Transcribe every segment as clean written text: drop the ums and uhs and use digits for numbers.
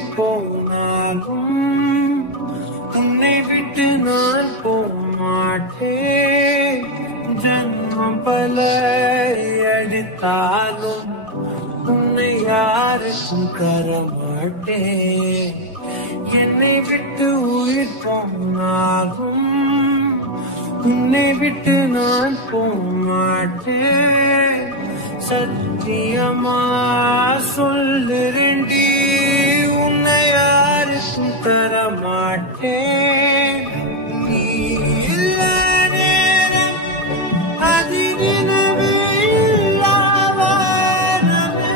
உயிர் போனாலும் உன்னை விட்டு நான் போமாட்டேன். ஜன்மம் பல அடித்தாலும் உன்னை யாருக்கும் தரமாட்டேன். என்னை விட்டு உயிர் போனாலும் உன்னை விட்டு நான் போமாட்டேன். சத்தியமா சொல்லுறேன்டி, உன்னை யாருக்கும் தரமாட்டேன். நீ இல்ல நேரம் அதிரினவே இல்லாவாரமே.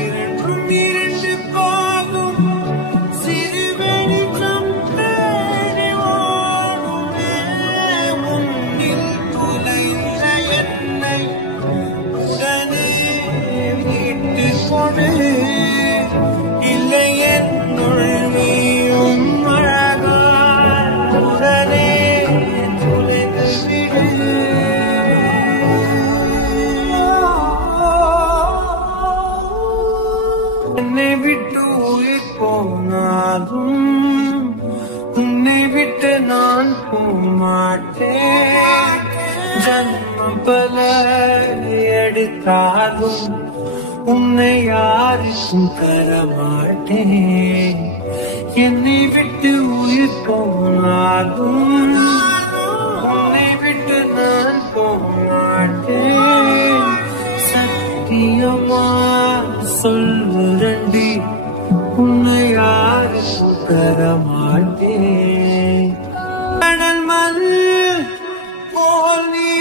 இரண்டும் இரண்டு போகும் சிறு வெளிச்சம் தேடி ஓடுமே. உன்னில் துளைந்த என்னை உடனே மீட்டு கொடு. இல்லை என்னுள் நீயும் அழகாய் உடனே துளைந்து விடு. என்னை விட்டு உயிர் போனாலும் உன்னை விட்டு நான் போமாட்டேன். ஜன்மம் பல எடுத்தாலும் உன்னை யாருக்கும் தரமாட்டேன். என்னை விட்டு உயிர் போனாலும் உன்னை விட்டு நான் போமாட்டேன். சத்தியமா சொல்லுறண்டி, உன்னை யாருக்கும் தரமாட்டேன். கடல் மண் போல் நீ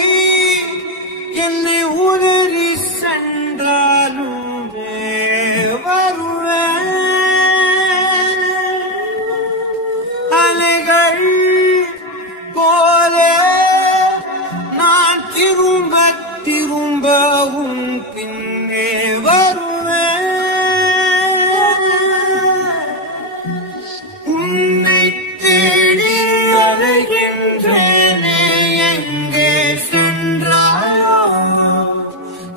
என்னை உதறி சென்றாலும் வருவேன். அலைகள் போல நான் திரும்ப திரும்ப உன் பின்னே வருவேன். உன்னை தேடி அலைகின்றேனே, எங்கே சென்றாயோ?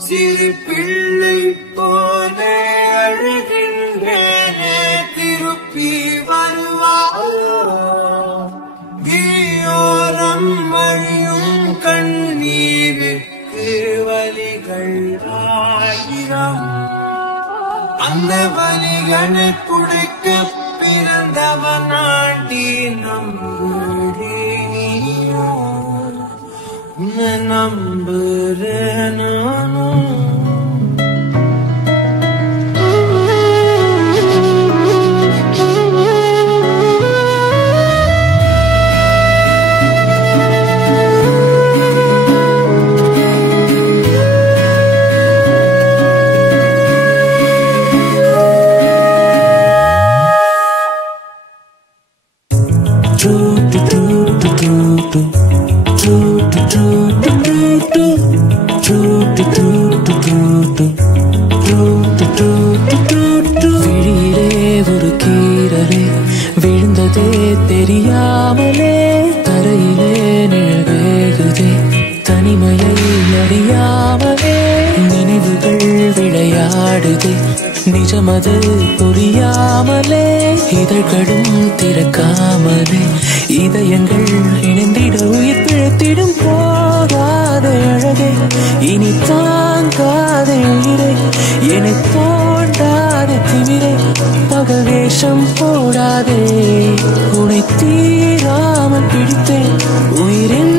சிறு பிள்ளை போல அழுகின்றேனே, திருப்பி வருவாயோ? விழியோரம் வழியும் கண்ணீருக்கு வலிகள் ஆயிரம். அந்த வலிகளை துடைக்க பிறந்தவனாண்டி நம்புறேனியோ? உன்னை நம்புறேன் நானும். விழியிலே ஒரு கீரலே விழுந்ததே தெரியாமலே, தரையிலே நிழவேகுதே தனிமையை அறியாமலே. நினைவுகள் விளையாடுதே நிஜமது புரியாமலே, இதழ்களும் திறக்காமலே இதயங்கள் இணைந்திட உயிர் பிழைத்திடும். போகாதே அழகே, இனி தாங்காதே உயிரை, என்னை தோண்டாதே திமிரை, பகல் வேஷம் போடாதே. உன்னை தீராமல் பிடித்தேன் உயிரின்